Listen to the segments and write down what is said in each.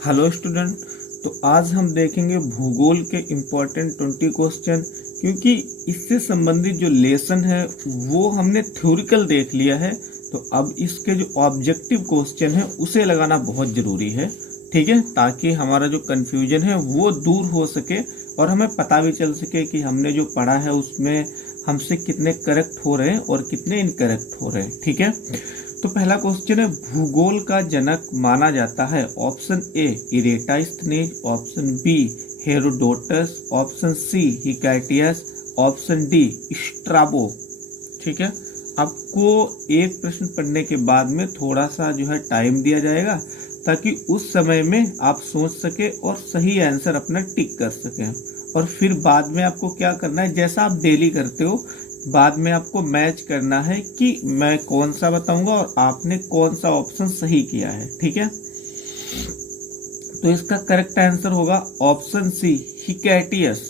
Hello student. तो आज हम देखेंगे भूगोल के इम्पोर्टेंट 20 क्वेश्चन, क्योंकि इससे संबंधित जो लेसन है वो हमने थ्योरिकल देख लिया है। तो अब इसके जो ऑब्जेक्टिव क्वेश्चन है उसे लगाना बहुत ज़रूरी है, ठीक है, ताकि हमारा जो कन्फ्यूजन है वो दूर हो सके और हमें पता भी चल सके कि हमने जो पढ़ा है उसमें हमसे कितने करेक्ट हो रहे हैं और कितने इनकरेक्ट हो रहे हैं, ठीक है। तो पहला क्वेश्चन है, भूगोल का जनक माना जाता है option A Eratosthenes, option B Herodotus, option C Hecataeus, option D Strabo. ठीक है, आपको एक प्रश्न पढ़ने के बाद में थोड़ा सा जो है टाइम दिया जाएगा ताकि उस समय में आप सोच सके और सही आंसर अपना टिक कर सकें। और फिर बाद में आपको क्या करना है, जैसा आप डेली करते हो, बाद में आपको मैच करना है कि मैं कौन सा बताऊंगा और आपने कौन सा ऑप्शन सही किया है, ठीक है। तो इसका करेक्ट आंसर होगा ऑप्शन सी हिकैटियस।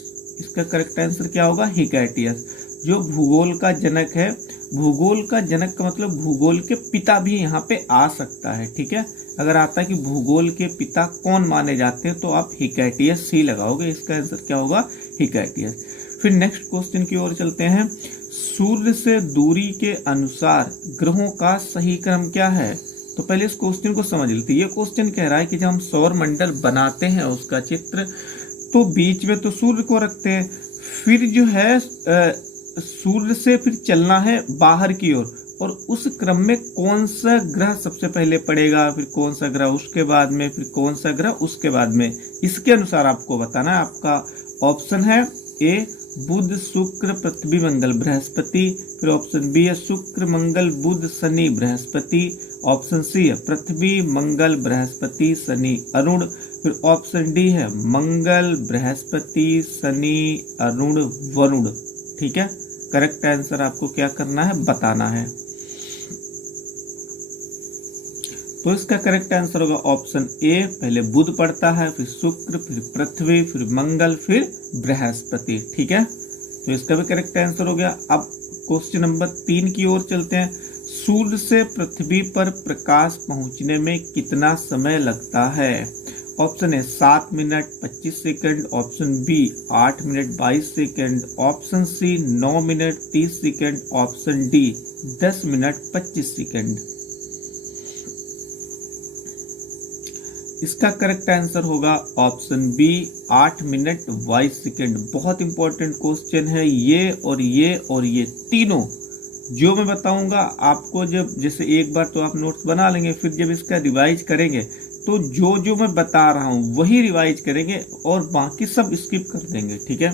इसका करेक्ट आंसर क्या होगा? हिकैटियस, जो भूगोल का जनक है। भूगोल का जनक का मतलब भूगोल के पिता भी यहाँ पे आ सकता है, ठीक है। अगर आता है कि भूगोल के पिता कौन माने जाते हैं तो आप हिकैटियस ही लगाओगे। इसका आंसर क्या होगा? हिकैटियस। फिर नेक्स्ट क्वेश्चन की ओर चलते हैं। सूर्य से दूरी के अनुसार ग्रहों का सही क्रम क्या है? तो पहले इस क्वेश्चन को समझ लेते हैं। ये क्वेश्चन कह रहा है कि जब हम सौर मंडल बनाते हैं उसका चित्र, तो बीच में तो सूर्य को रखते हैं, फिर जो है सूर्य से फिर चलना है बाहर की ओर, और उस क्रम में कौन सा ग्रह सबसे पहले पड़ेगा, फिर कौन सा ग्रह उसके बाद में, फिर कौन सा ग्रह उसके बाद में, इसके अनुसार आपको बताना है। आपका ऑप्शन है ए बुध शुक्र पृथ्वी मंगल बृहस्पति, फिर ऑप्शन बी है शुक्र मंगल बुध शनि बृहस्पति, ऑप्शन सी है पृथ्वी मंगल बृहस्पति शनि अरुण, फिर ऑप्शन डी है मंगल बृहस्पति शनि अरुण वरुण। ठीक है, करेक्ट आंसर आपको क्या करना है? बताना है। तो इसका करेक्ट आंसर होगा ऑप्शन ए, पहले बुध पड़ता है, फिर शुक्र, फिर पृथ्वी, फिर मंगल, फिर बृहस्पति। ठीक है, तो इसका भी करेक्ट आंसर हो गया। अब क्वेश्चन नंबर 3 की ओर चलते हैं। सूर्य से पृथ्वी पर प्रकाश पहुंचने में कितना समय लगता है? Option A 7 minute 25 second, option B 8 minute 22 second, option C 9 minute 30 second, option D 10 minute 25 second. इसका करेक्ट आंसर होगा ऑप्शन बी 8 मिनट 22 सेकंड। बहुत इंपॉर्टेंट क्वेश्चन है ये और ये और ये तीनों जो मैं बताऊंगा आपको। जब जैसे एक बार तो आप नोट्स बना लेंगे, फिर जब इसका रिवाइज करेंगे तो जो जो मैं बता रहा हूं वही रिवाइज करेंगे और बाकी सब स्किप कर देंगे, ठीक है।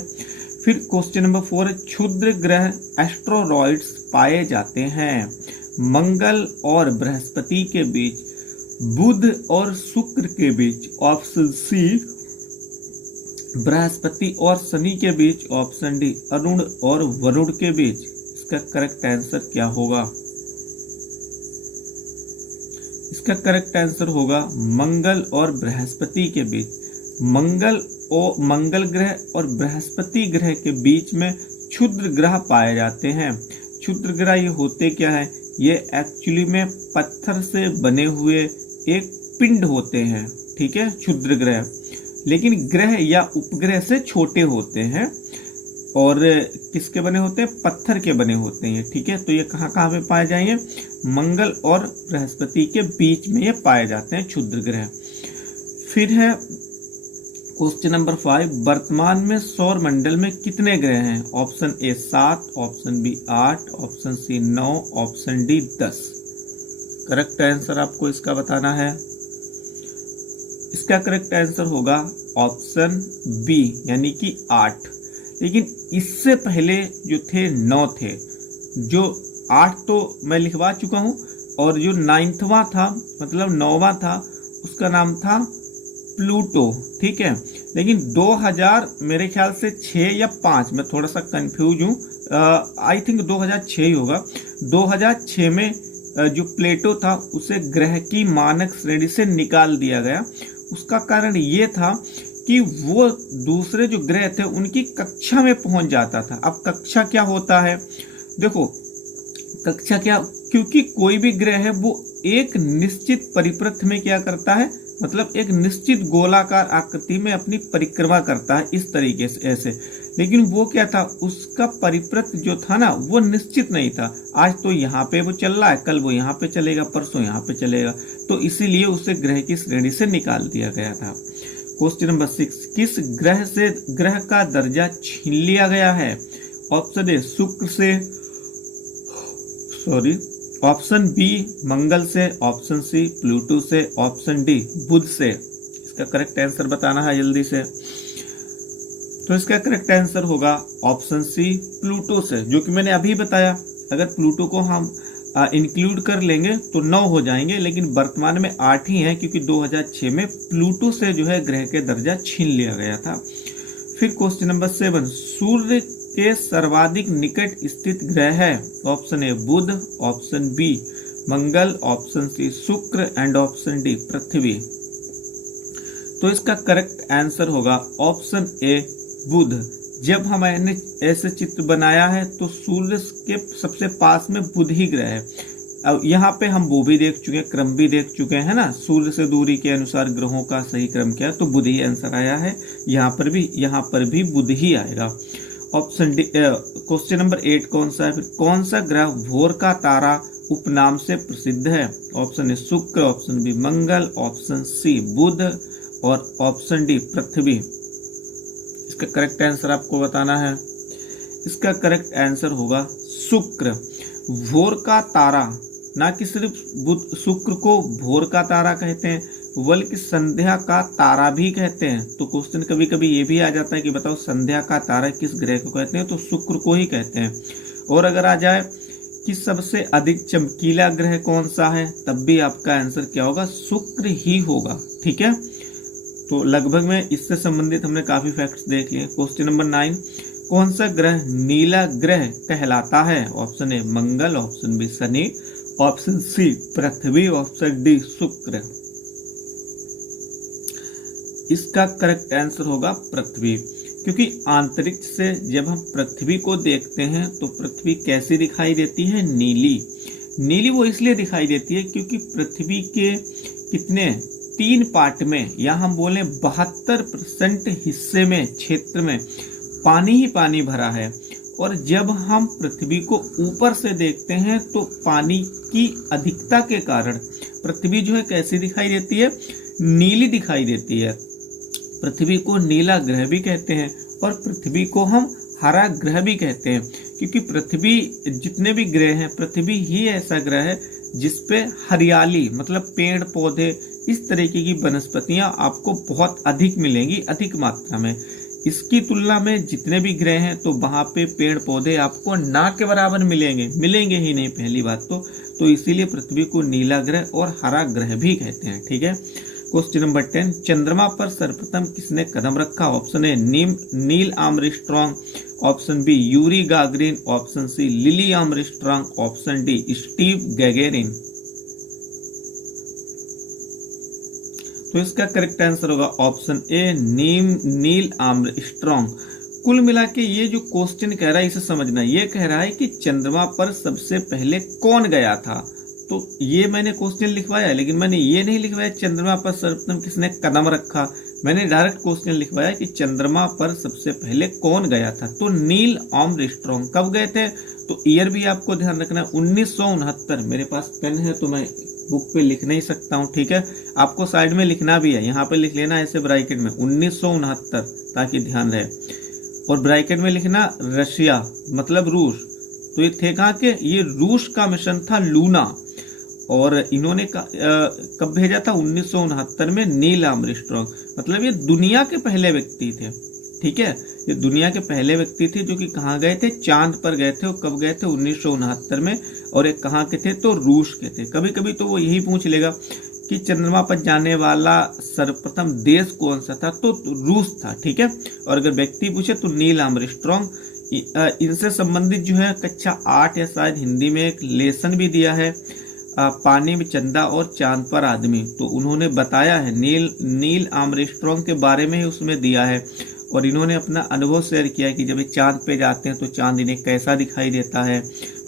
फिर क्वेश्चन नंबर 4 है, क्षुद्र ग्रह एस्ट्रोरॉइड्स पाए जाते हैं मंगल और बृहस्पति के बीच, बुध और शुक्र के बीच, ऑप्शन सी बृहस्पति और शनि के बीच, ऑप्शन डी अरुण और वरुण के बीच। इसका करेक्ट आंसर क्या होगा? इसका करेक्ट आंसर होगा मंगल और बृहस्पति के बीच। मंगल ग्रह और बृहस्पति ग्रह के बीच में क्षुद्र ग्रह पाए जाते हैं। क्षुद्र ग्रह ये होते क्या है? ये एक्चुअली में पत्थर से बने हुए एक पिंड होते हैं, ठीक है, क्षुद्र ग्रह, लेकिन ग्रह या उपग्रह से छोटे होते हैं और किसके बने होते हैं? पत्थर के बने होते हैं, ठीक है। तो ये कहाँ कहाँ पे पाए जाएंगे? मंगल और बृहस्पति के बीच में ये पाए जाते हैं क्षुद्र ग्रह। फिर है क्वेश्चन नंबर 5, वर्तमान में सौर मंडल में कितने ग्रह हैं? Option A 7, option B 8, option C 9, option D 10। Correct answer आपको इसका बताना है। इसका करेक्ट आंसर होगा ऑप्शन बी, यानी कि 8। लेकिन इससे पहले जो थे 9 थे। जो 8 तो मैं लिखवा चुका हूं, और जो 9वां था, मतलब 9वां था, उसका नाम था प्लूटो, ठीक है। लेकिन 2000 मेरे ख्याल से 6 या 5, मैं थोड़ा सा कंफ्यूज हूँ, आई थिंक 2006 ही होगा। 2006 में जो प्लेटो था उसे ग्रह की मानक श्रेणी से निकाल दिया गया। उसका कारण ये था कि वो दूसरे जो ग्रह थे उनकी कक्षा में पहुंच जाता था। अब कक्षा क्या होता है? देखो कक्षा क्या, क्योंकि कोई भी ग्रह है वो एक निश्चित परिपथ में क्या करता है? मतलब एक निश्चित गोलाकार आकृति में अपनी परिक्रमा करता है इस तरीके से ऐसे। लेकिन वो क्या था, उसका परिपृत जो था ना वो निश्चित नहीं था। आज तो यहाँ पे वो चल रहा है, कल वो यहाँ पे चलेगा, परसों यहाँ पे चलेगा, तो इसीलिए उसे ग्रह की श्रेणी से निकाल दिया गया था। क्वेश्चन नंबर 6, किस ग्रह से ग्रह का दर्जा छीन लिया गया है? ऑप्शन ए शुक्र से, ऑप्शन बी मंगल से, ऑप्शन सी प्लूटो से, ऑप्शन डी बुध से। इसका करेक्ट आंसर बताना है जल्दी से। तो इसका करेक्ट आंसर होगा ऑप्शन सी प्लूटो से, जो कि मैंने अभी बताया। अगर प्लूटो को हम इंक्लूड कर लेंगे तो 9 हो जाएंगे, लेकिन वर्तमान में 8 ही हैं, क्योंकि 2006 में प्लूटो से जो है ग्रह के दर्जा छीन लिया गया था। फिर क्वेश्चन नंबर 7, सूर्य के सर्वाधिक निकट स्थित ग्रह है? Option A Budh, option B Mangal, option C Shukra and option D पृथ्वी। तो इसका करेक्ट आंसर होगा ऑप्शन ए बुध। जब हमने ऐसे चित्र बनाया है तो सूर्य के सबसे पास में बुध ही ग्रह है। अब यहाँ पे हम वो भी देख चुके हैं, क्रम भी देख चुके हैं ना, सूर्य से दूरी के अनुसार ग्रहों का सही क्रम क्या है, तो बुध ही आंसर आया है। यहाँ पर भी बुध ही आएगा। Option D. क्वेश्चन नंबर 8 कौन सा है? फिर कौन सा ग्रह भोर का तारा उपनाम से प्रसिद्ध है? ऑप्शन ए शुक्र, ऑप्शन बी मंगल, ऑप्शन सी बुध और ऑप्शन डी पृथ्वी। इसका करेक्ट आंसर आपको बताना है। इसका करेक्ट आंसर होगा शुक्र। भोर का तारा, ना कि सिर्फ शुक्र को भोर का तारा कहते हैं, बल्कि संध्या का तारा भी कहते हैं। तो क्वेश्चन कभी कभी ये भी आ जाता है कि बताओ संध्या का तारा किस ग्रह को कहते हैं, तो शुक्र को ही कहते हैं। और अगर आ जाए कि सबसे अधिक चमकीला ग्रह कौन सा है, तब भी आपका आंसर क्या होगा? शुक्र ही होगा। ठीक है, तो लगभग में इससे संबंधित हमने काफी फैक्ट्स देख लिए। क्वेश्चन नंबर 9, कौन सा ग्रह नीला ग्रह कहलाता है? Option A Mangal, option B Shani, option C पृथ्वी, ऑप्शन डी शुक्र। इसका करेक्ट आंसर होगा पृथ्वी, क्योंकि अंतरिक्ष से जब हम पृथ्वी को देखते हैं तो पृथ्वी कैसी दिखाई देती है? नीली। नीली वो इसलिए दिखाई देती है क्योंकि पृथ्वी के कितने 3 पार्ट में, या हम बोले 72% हिस्से में, क्षेत्र में पानी ही पानी भरा है। और जब हम पृथ्वी को ऊपर से देखते हैं तो पानी की अधिकता के कारण पृथ्वी जो है कैसी दिखाई देती है? नीली दिखाई देती है। पृथ्वी को नीला ग्रह भी कहते हैं और पृथ्वी को हम हरा ग्रह भी कहते हैं, क्योंकि पृथ्वी, जितने भी ग्रह हैं, पृथ्वी ही ऐसा ग्रह है जिसपे हरियाली, मतलब पेड़ पौधे, इस तरीके की वनस्पतियां आपको बहुत अधिक मिलेंगी, अधिक मात्रा में। इसकी तुलना में जितने भी ग्रह हैं तो वहां पे पेड़ पौधे आपको ना के बराबर मिलेंगे ही नहीं, पहली बात तो इसीलिए पृथ्वी को नीला ग्रह और हरा ग्रह भी कहते हैं। ठीक है, क्वेश्चन नंबर 10, चंद्रमा पर सर्वप्रथम किसने कदम रखा? Option A Neil Armstrong, option B Yuri Gagarin, option C Lily Armstrong, option D Steve Gagarin. तो इसका करेक्ट आंसर होगा ऑप्शन ए नील आर्मस्ट्रांग। कुल मिला के ये जो क्वेश्चन कह रहा है इसे समझना, ये कह रहा है कि चंद्रमा पर सबसे पहले कौन गया था। तो ये मैंने क्वेश्चन लिखवाया, लेकिन मैंने ये नहीं लिखवाया चंद्रमा पर सर्वप्रथम किसने कदम रखा। मैंने डायरेक्ट क्वेश्चन लिखवाया कि चंद्रमा पर सबसे पहले कौन गया था। तो नील आर्मस्ट्रांग कब गए थे? तो ईयर भी आपको ध्यान रखना है 1969। मेरे पास पेन है तो मैं बुक पे लिख नहीं सकता हूँ। ठीक है, आपको साइड में लिखना भी है, यहाँ पे लिख लेना ऐसे ब्रैकेट में 1969, ताकि ध्यान रहे। और ब्रैकेट में लिखना रशिया, मतलब रूस। तो ये थे कहाँ के? ये रूस का मिशन था लूना, और इन्होंने कब भेजा था? 1969 में नील आर्मस्ट्रांग। मतलब ये दुनिया के पहले व्यक्ति थे। ठीक है, ये दुनिया के पहले व्यक्ति थे जो कि कहाँ गए थे? चांद पर गए थे। और कब गए थे? 1969 में। और एक कहाँ के थे? तो रूस के थे। कभी कभी तो वो यही पूछ लेगा कि चंद्रमा पर जाने वाला सर्वप्रथम देश कौन सा था, तो रूस था। ठीक है, और अगर व्यक्ति पूछे तो नील आर्मस्ट्रांग। इनसे संबंधित जो है कक्षा 8 या शायद हिंदी में एक लेसन भी दिया है, पानी में चंदा और चांद पर आदमी। तो उन्होंने बताया है, नील आर्मस्ट्रांग के बारे में ही उसमें दिया है। और इन्होंने अपना अनुभव शेयर किया कि जब ये चांद पे जाते हैं तो चांद इन्हें कैसा दिखाई देता है,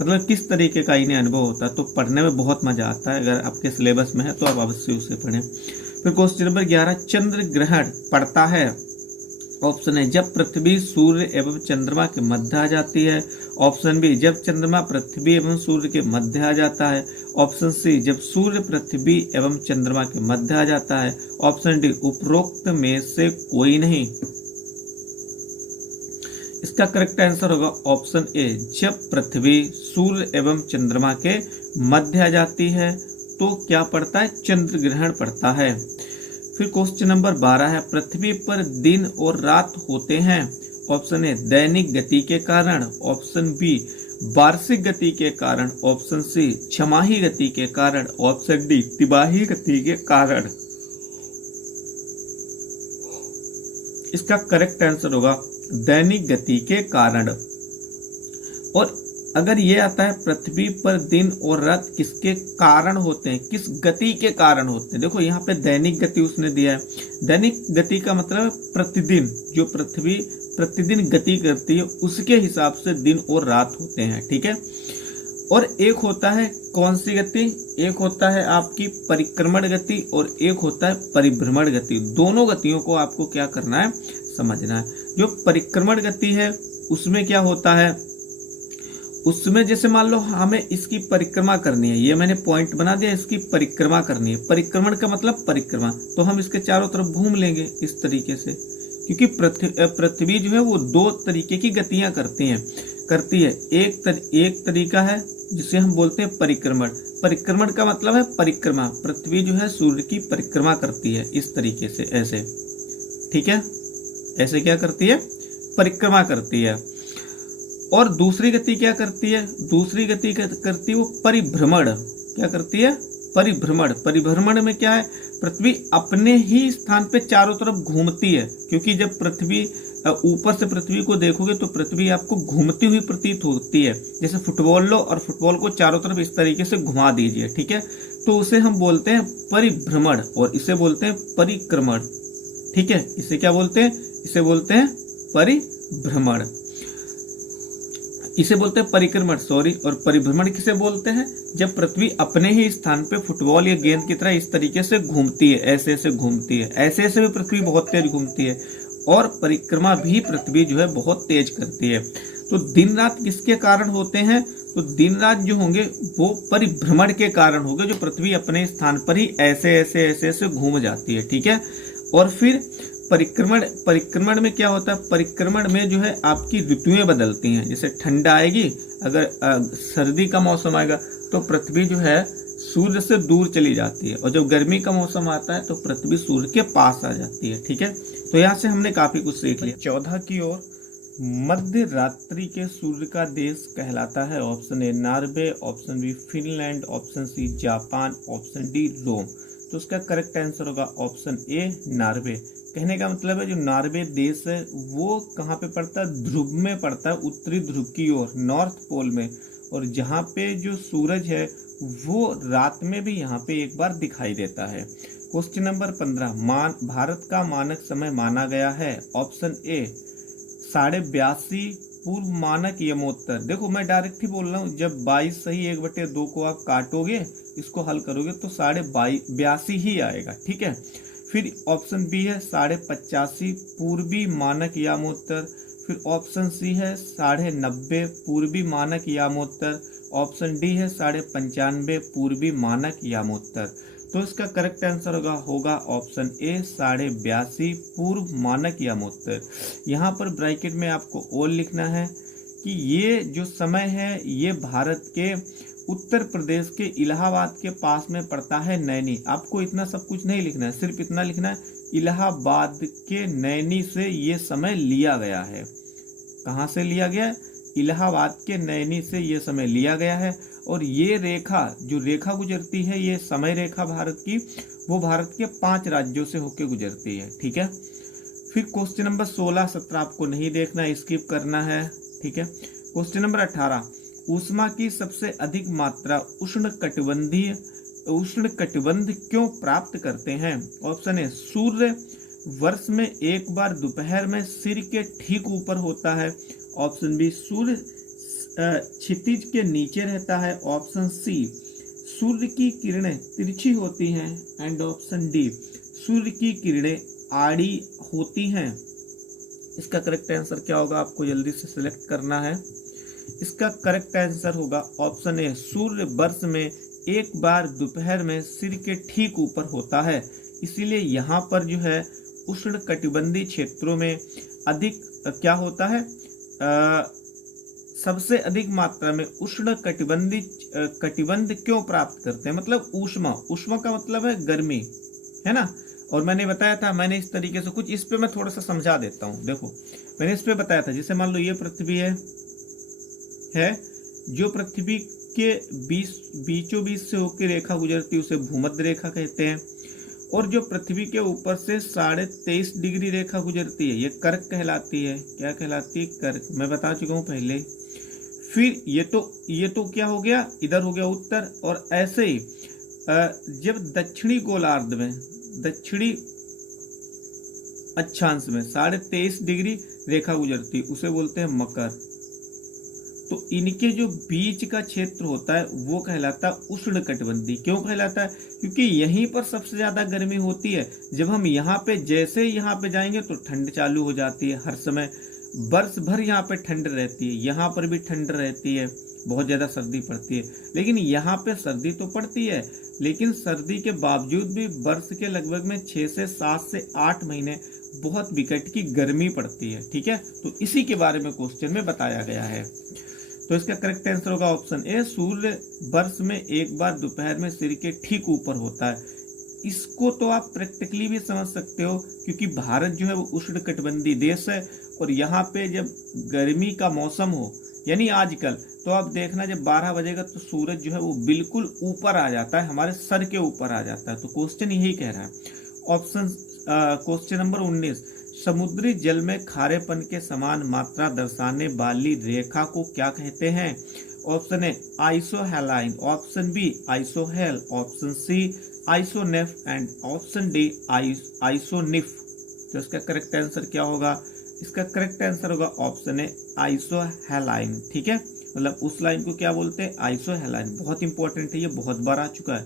मतलब किस तरीके का इन्हें अनुभव होता है। तो पढ़ने में बहुत मजा आता है। अगर आपके सिलेबस में है तो आप अवश्य उसे पढ़ें। फिर क्वेश्चन नंबर 11, चंद्र ग्रहण पड़ता है। ऑप्शन है जब पृथ्वी सूर्य एवं चंद्रमा के मध्य आ जाती है। ऑप्शन बी जब चंद्रमा पृथ्वी एवं सूर्य के मध्य आ जाता है। ऑप्शन सी जब सूर्य पृथ्वी एवं चंद्रमा के मध्य आ जाता है। ऑप्शन डी उपरोक्त में से कोई नहीं। इसका करेक्ट आंसर होगा ऑप्शन ए, जब पृथ्वी सूर्य एवं चंद्रमा के मध्य आ जाती है तो क्या पड़ता है, चंद्र ग्रहण पड़ता है। फिर क्वेश्चन नंबर 12 है, पृथ्वी पर दिन और रात होते हैं। ऑप्शन ए दैनिक गति के कारण। ऑप्शन बी वार्षिक गति के कारण। ऑप्शन सी छमाही गति के कारण। ऑप्शन डी तिमाही गति के कारण। इसका करेक्ट आंसर होगा दैनिक गति के कारण। और अगर ये आता है पृथ्वी पर दिन और रात किसके कारण होते हैं, किस गति के कारण होते हैं। देखो यहाँ पे दैनिक गति उसने दिया है। दैनिक गति का मतलब प्रतिदिन, जो पृथ्वी प्रतिदिन गति करती है उसके हिसाब से दिन और रात होते हैं, ठीक है। और एक होता है कौन सी गति, एक होता है आपकी परिक्रमण गति और एक होता है परिभ्रमण गति। दोनों गतियों को आपको क्या करना है, समझना है। जो परिक्रमण गति है उसमें क्या होता है, उसमें जैसे मान लो हमें इसकी परिक्रमा करनी है, ये मैंने पॉइंट बना दिया, इसकी परिक्रमा करनी है। परिक्रमण का मतलब परिक्रमा, तो हम इसके चारों तरफ घूम लेंगे इस तरीके से, क्योंकि पृथ्वी जो है वो दो तरीके की गतियां करती है। एक तरीका है जिसे हम बोलते हैं परिक्रमण। परिक्रमण का मतलब है परिक्रमा, पृथ्वी जो है सूर्य की परिक्रमा करती है इस तरीके से, ऐसे, ठीक है, ऐसे क्या करती है, परिक्रमा करती है। और दूसरी गति क्या करती है, दूसरी गति करती है वो परिभ्रमण। क्या करती है, परिभ्रमण। परिभ्रमण में क्या है, पृथ्वी अपने ही स्थान पे चारों तरफ घूमती है, क्योंकि जब पृथ्वी ऊपर से पृथ्वी को देखोगे तो पृथ्वी आपको घूमती हुई प्रतीत होती है। जैसे फुटबॉल लो और फुटबॉल को चारों तरफ इस तरीके से घुमा दीजिए, ठीक है, तो उसे हम बोलते हैं परिभ्रमण और इसे बोलते हैं परिक्रमण, ठीक है। इसे क्या बोलते हैं, इसे बोलते हैं परिभ्रमण, इसे बोलते हैं परिक्रमण, सॉरी। और परिभ्रमण किसे बोलते हैं, जब पृथ्वी अपने ही स्थान पे फुटबॉल या गेंद की तरह इस तरीके से घूमती है, ऐसे ऐसे घूमती है, ऐसे ऐसे भी पृथ्वी बहुत तेज घूमती है और परिक्रमा भी पृथ्वी जो है बहुत तेज करती है। तो दिन रात किसके कारण होते हैं, तो दिन रात जो होंगे वो परिभ्रमण के कारण होंगे, जो पृथ्वी अपने स्थान पर ही ऐसे ऐसे ऐसे ऐसे घूम जाती है, ठीक है। और फिर परिक्रमण में क्या होता है, परिक्रमण में जो है आपकी ऋतुएं बदलती हैं। जैसे ठंडा आएगी, अगर सर्दी का मौसम आएगा तो पृथ्वी जो है सूर्य से दूर चली जाती है, और जब गर्मी का मौसम आता है तो पृथ्वी सूर्य के पास आ जाती है, ठीक है। तो यहाँ से हमने काफी कुछ सीख लिया। 14 की ओर, मध्य रात्रि के सूर्य का देश कहलाता है। Option A Norway, option B Finland, option C Japan, option D Rome. तो उसका करेक्ट आंसर होगा ऑप्शन ए नॉर्वे। कहने का मतलब है जो नॉर्वे देश है वो कहाँ पे पड़ता है, ध्रुव में पड़ता है, उत्तरी ध्रुव की ओर, नॉर्थ पोल में। और जहाँ पे जो सूरज है वो रात में भी यहाँ पे एक बार दिखाई देता है। क्वेश्चन नंबर 15, भारत का मानक समय माना गया है। ऑप्शन ए 82.5 पूर्व मानक यमोत्तर। देखो मैं डायरेक्ट ही बोल रहा हूँ, जब 22 सही 1/2 को आप काटोगे, इसको हल करोगे तो 82.5 ही आएगा, ठीक है। फिर ऑप्शन बी है 85.5 पूर्वी मानक यामोत्तर। फिर ऑप्शन सी है 90.5 पूर्वी मानक यामोत्तर। ऑप्शन डी है 95.5 पूर्वी मानक यामोत्तर। तो इसका करेक्ट आंसर होगा ऑप्शन ए 82.5 पूर्व मानक यामोत्तर। यहाँ पर ब्रैकेट में आपको और लिखना है कि ये जो समय है ये भारत के उत्तर प्रदेश के इलाहाबाद के पास में पड़ता है, नैनी। आपको इतना सब कुछ नहीं लिखना है, सिर्फ इतना लिखना है इलाहाबाद के नैनी से ये समय लिया गया है। कहाँ से लिया गया, इलाहाबाद के नैनी से ये समय लिया गया है। और ये रेखा, जो रेखा गुजरती है, ये समय रेखा भारत की, वो भारत के 5 राज्यों से होकर गुजरती है, ठीक है। फिर क्वेश्चन नंबर 16, 17 आपको नहीं देखना, स्किप करना है, ठीक है। क्वेश्चन नंबर 18, ऊष्मा की सबसे अधिक मात्रा उष्ण कटिबंध क्यों प्राप्त करते हैं। ऑप्शन है सूर्य वर्ष में एक बार दोपहर में सिर के ठीक ऊपर होता है। ऑप्शन बी सूर्य क्षितिज के नीचे रहता है। ऑप्शन सी सूर्य की किरणें तिरछी होती हैं। एंड ऑप्शन डी सूर्य की किरणें आड़ी होती हैं। इसका करेक्ट आंसर क्या होगा, आपको जल्दी से सिलेक्ट करना है। इसका करेक्ट आंसर होगा ऑप्शन ए, सूर्य वर्ष में एक बार दोपहर में सिर के ठीक ऊपर होता है, इसीलिए यहाँ पर जो है उष्ण कटिबंधीय क्षेत्रों में अधिक क्या होता है, सबसे अधिक मात्रा में उष्ण कटिबंध क्यों प्राप्त करते हैं, मतलब ऊष्मा, ऊष्मा का मतलब है गर्मी, है ना। और मैंने बताया था, मैंने इस तरीके से कुछ इस पे मैं थोड़ा सा समझा देता हूँ। देखो मैंने इस पे बताया था, जैसे मान लो ये पृथ्वी है जो पृथ्वी के बीचों बीच से होकर रेखा गुजरती है उसे भूमध्य रेखा कहते हैं, और जो पृथ्वी के ऊपर से 23.5 डिग्री रेखा गुजरती है ये कर्क कहलाती है। क्या कहलाती है, कर्क, मैं बता चुका हूँ पहले। फिर ये तो क्या हो गया, इधर हो गया उत्तर। और ऐसे ही जब दक्षिणी गोलार्ध में, दक्षिणी अक्षांश में 23.5 डिग्री रेखा गुजरती उसे बोलते हैं मकर। तो इनके जो बीच का क्षेत्र होता है वो कहलाता है उष्ण कटिबंधीय। क्यों कहलाता है, क्योंकि यहीं पर सबसे ज्यादा गर्मी होती है। जब हम यहाँ पे, जैसे यहाँ पे जाएंगे तो ठंड चालू हो जाती है, हर समय वर्ष भर यहाँ पे ठंड रहती है, यहाँ पर भी ठंड रहती है, बहुत ज्यादा सर्दी पड़ती है। लेकिन यहाँ पे सर्दी तो पड़ती है, लेकिन सर्दी के बावजूद भी वर्ष के लगभग में 6 से 7 से 8 महीने बहुत विकट की गर्मी पड़ती है। ठीक है, तो इसी के बारे में क्वेश्चन में बताया गया है। तो इसका करेक्ट आंसर होगा ऑप्शन ए, सूर्य वर्ष में एक बार दोपहर में सिर के ठीक ऊपर होता है। इसको तो आप प्रैक्टिकली भी समझ सकते हो, क्योंकि भारत जो है वो उष्ण कटिबंधीय देश है, और यहाँ पे जब गर्मी का मौसम हो, यानी आजकल, तो आप देखना जब 12 बजेगा तो सूरज जो है वो बिल्कुल ऊपर आ जाता है, हमारे सर के ऊपर आ जाता है। तो क्वेश्चन यही कह रहा है। ऑप्शन क्वेश्चन नंबर 19, समुद्री जल में खारेपन के समान मात्रा दर्शाने वाली रेखा को क्या कहते हैं। Option A isohaline, option B isohel, option C isoneph and option D isoniph. तो इसका करेक्ट आंसर क्या होगा, इसका करेक्ट आंसर होगा ऑप्शन ए आइसोहेलाइन। ठीक है, मतलब उस लाइन को क्या बोलते हैं, आइसोहेलाइन। बहुत इंपॉर्टेंट है, ये बहुत बार आ चुका है।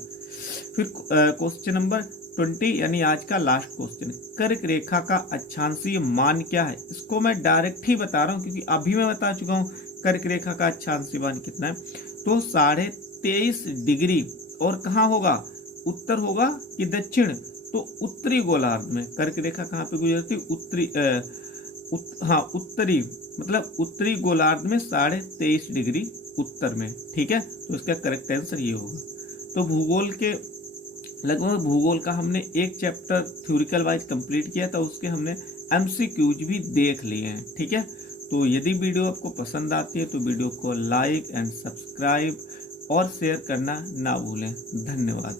फिर क्वेश्चन नंबर 20 यानी आज का लास्ट क्वेश्चन, कर्क रेखा का अक्षांशीय मान क्या है। इसको मैं डायरेक्ट ही बता रहा हूँ, क्योंकि अभी मैं बता चुका हूँ कर्क रेखा का अक्षांशीय मान कितना है। तो 23.5 डिग्री, और कहाँ होगा, उत्तर होगा कि दक्षिण, तो उत्तरी गोलार्ध में। कर्क रेखा कहाँ पे गुजरती, उत्तरी, मतलब उत्तरी गोलार्ध में 23.5 डिग्री उत्तर में। ठीक है, तो इसका करेक्ट आंसर ये होगा। तो भूगोल के लगभग भूगोल का हमने एक चैप्टर थ्योरिकल वाइज कंप्लीट किया था, उसके हमने एमसीक्यूज भी देख लिए हैं। ठीक है, तो यदि वीडियो आपको पसंद आती है तो वीडियो को लाइक एंड सब्सक्राइब और शेयर करना ना भूलें। धन्यवाद।